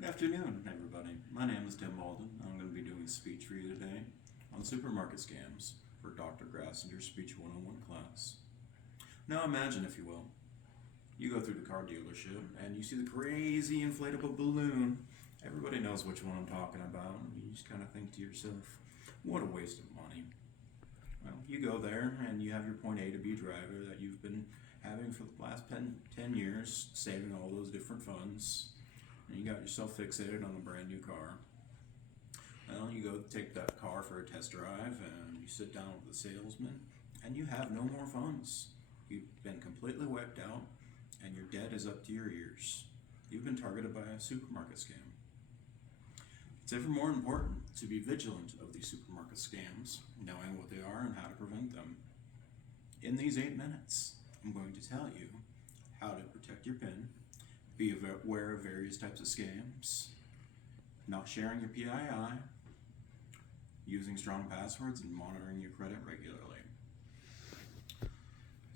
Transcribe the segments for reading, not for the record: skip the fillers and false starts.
Good afternoon, everybody. My name is Tim Walden. I'm going to be doing a speech for you today on supermarket scams for Dr. Grassinger's SPH-101 class. Now imagine, if you will, you go through the car dealership and you see the crazy inflatable balloon. Everybody knows which one I'm talking about. You just kind of think to yourself, what a waste of money. Well, you go there and you have your point A to B driver that you've been having for the last 10 years, saving all those different funds. And you got yourself fixated on a brand new car. Well, you go take that car for a test drive and you sit down with the salesman and you have no more funds. You've been completely wiped out and your debt is up to your ears. You've been targeted by a supermarket scam. It's ever more important to be vigilant of these supermarket scams, knowing what they are and how to prevent them. In these 8 minutes, I'm going to tell you how to protect your PIN, be aware of various types of scams, not sharing your PII, using strong passwords, and monitoring your credit regularly.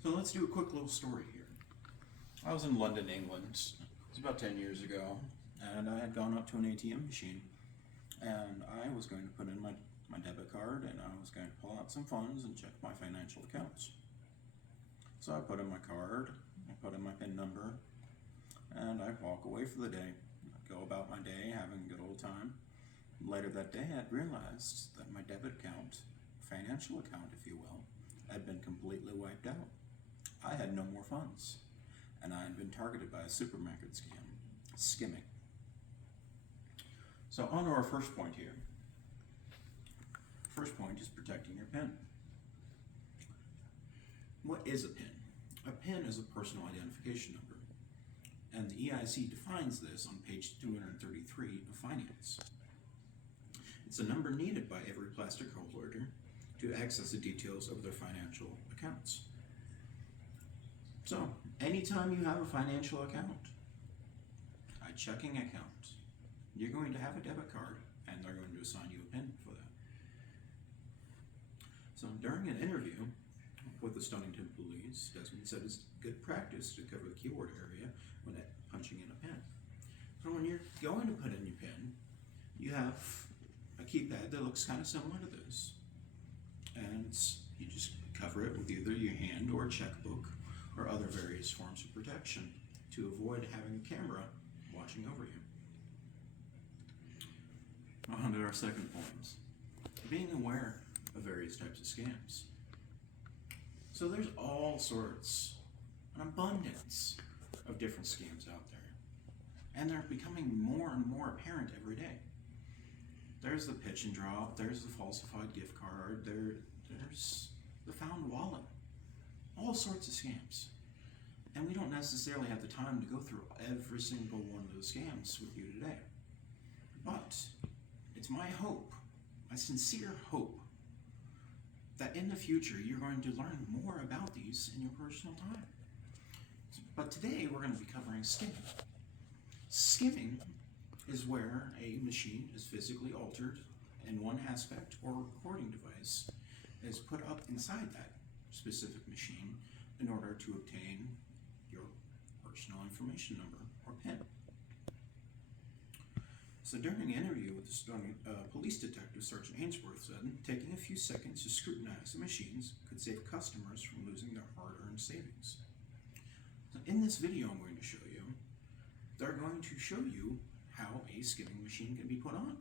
So let's do a quick little story here. I was in London, England. It was about 10 years ago, and I had gone up to an ATM machine, and I was going to put in my debit card, and I was going to pull out some funds and check my financial accounts. So I put in my card, I put in my PIN number, and I walk away for the day. I go about my day having a good old time. Later that day, I realized that my debit account, financial account if you will, had been completely wiped out. I had no more funds, and I had been targeted by a supermarket scam, skimming. So on to our first point here. First point is protecting your PIN. What is a PIN? A PIN is a personal identification number, and the EIC defines this on page 233 of Finance. It's a number needed by every plastic holder to access the details of their financial accounts. So, anytime you have a financial account, a checking account, you're going to have a debit card, and they're going to assign you a PIN for that. So, during an interview with the Stonington Police, Desmond said it's good practice to cover the keyword area when punching in a PIN. So when you're going to put in your PIN, you have a keypad that looks kind of similar to this. And you just cover it with either your hand or a checkbook or other various forms of protection to avoid having a camera watching over you. On to our second point, being aware of various types of scams. So there's all sorts, an abundance of different scams out there. And they're becoming more and more apparent every day. There's the pitch and drop, there's the falsified gift card, there's the found wallet. All sorts of scams. And we don't necessarily have the time to go through every single one of those scams with you today. But it's my hope, my sincere hope, that in the future you're going to learn more about these in your personal time. But today we're going to be covering skimming. Skimming is where a machine is physically altered in one aspect, or a recording device is put up inside that specific machine in order to obtain your personal information number or PIN. So during an interview with the police detective, Sergeant Ainsworth said, taking a few seconds to scrutinize the machines could save customers from losing their hard-earned savings. So in this video I'm going to show you, they're going to show you how a skimming machine can be put on.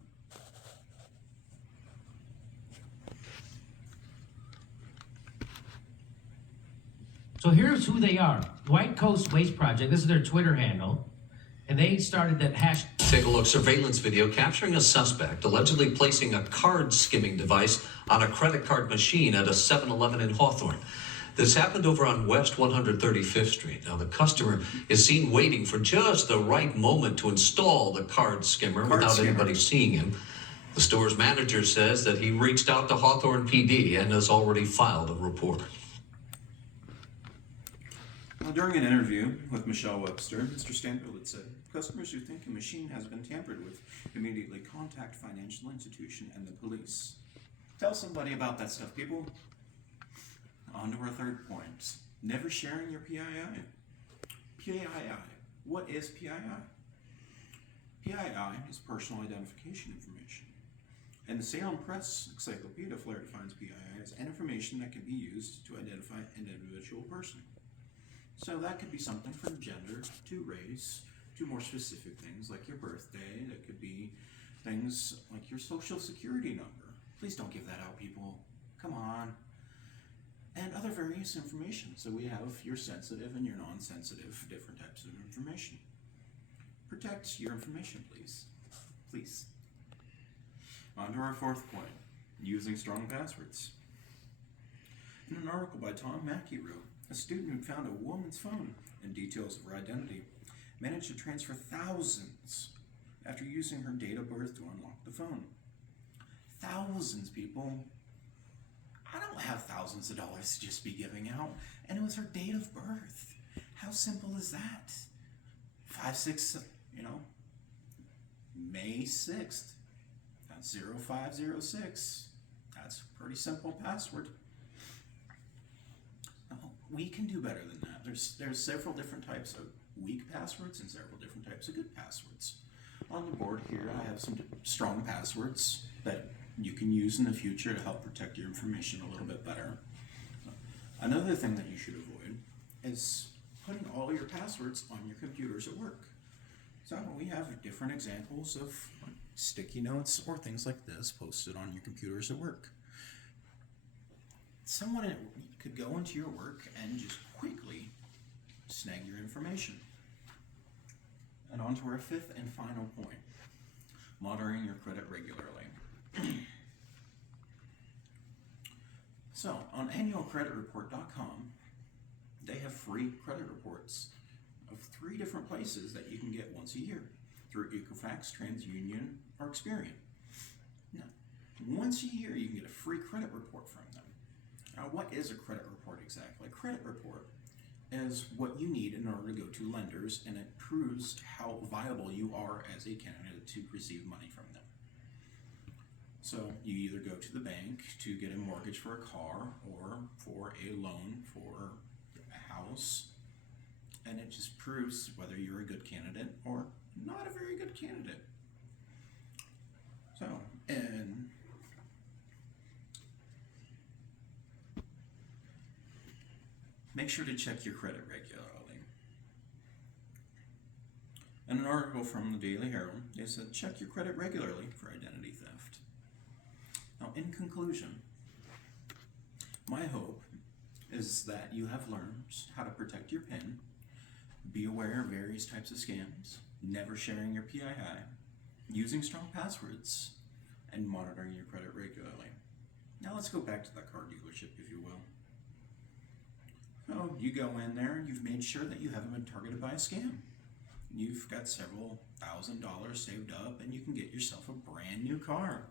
So here's who they are. White Coast Waste Project, this is their Twitter handle. And they started that hash. Take a look, surveillance video capturing a suspect allegedly placing a card skimming device on a credit card machine at a 7-Eleven in Hawthorne. This happened over on West 135th Street. Now the customer is seen waiting for just the right moment to install the card skimmer without anybody seeing him. The store's manager says that he reached out to Hawthorne PD and has already filed a report. Well, during an interview with Michelle Webster, Mr. Stanfield had said, customers who think a machine has been tampered with immediately contact financial institution and the police. Tell somebody about that stuff, people. On to our third point, never sharing your PII. PII. What is PII? PII is personal identification information. And the Salem Press Encyclopedia Flare defines PII as information that can be used to identify an individual person. So that could be something from gender to race to more specific things like your birthday. That could be things like your social security number. Please don't give that out, people. Come on. And other various information. So we have your sensitive and your non-sensitive different types of information. Protect your information, please. Please. On to our fourth point, using strong passwords. In an article by Tom Mackey wrote, a student who found a woman's phone and details of her identity managed to transfer thousands after using her date of birth to unlock the phone. Thousands, people. I don't have thousands of dollars to just be giving out, and it was her date of birth. How simple is that? 5/6, May 6th. That's 0506. That's a pretty simple password. We can do better than that. There's several different types of weak passwords and several different types of good passwords. On the board here, I have some strong passwords that you can use in the future to help protect your information a little bit better. Another thing that you should avoid is putting all your passwords on your computers at work. So we have different examples of sticky notes or things like this posted on your computers at work. Someone could go into your work and just quickly snag your information. And on to our fifth and final point, monitoring your credit regularly. So on annualcreditreport.com, they have free credit reports of 3 different places that you can get once a year, through Equifax, TransUnion, or Experian. Now, once a year you can get a free credit report from them. Now, what is a credit report exactly? A credit report is what you need in order to go to lenders, and it proves how viable you are as a candidate to receive money from them. So you either go to the bank to get a mortgage for a car or for a loan for a house, and it just proves whether you're a good candidate or not a very good candidate. So, and make sure to check your credit regularly. In an article from the Daily Herald, they said, check your credit regularly for identity theft. Now, in conclusion, my hope is that you have learned how to protect your PIN, be aware of various types of scams, never sharing your PII, using strong passwords, and monitoring your credit regularly. Now let's go back to that car dealership, if you will. So you go in there, you've made sure that you haven't been targeted by a scam. You've got several $1,000s saved up, and you can get yourself a brand new car.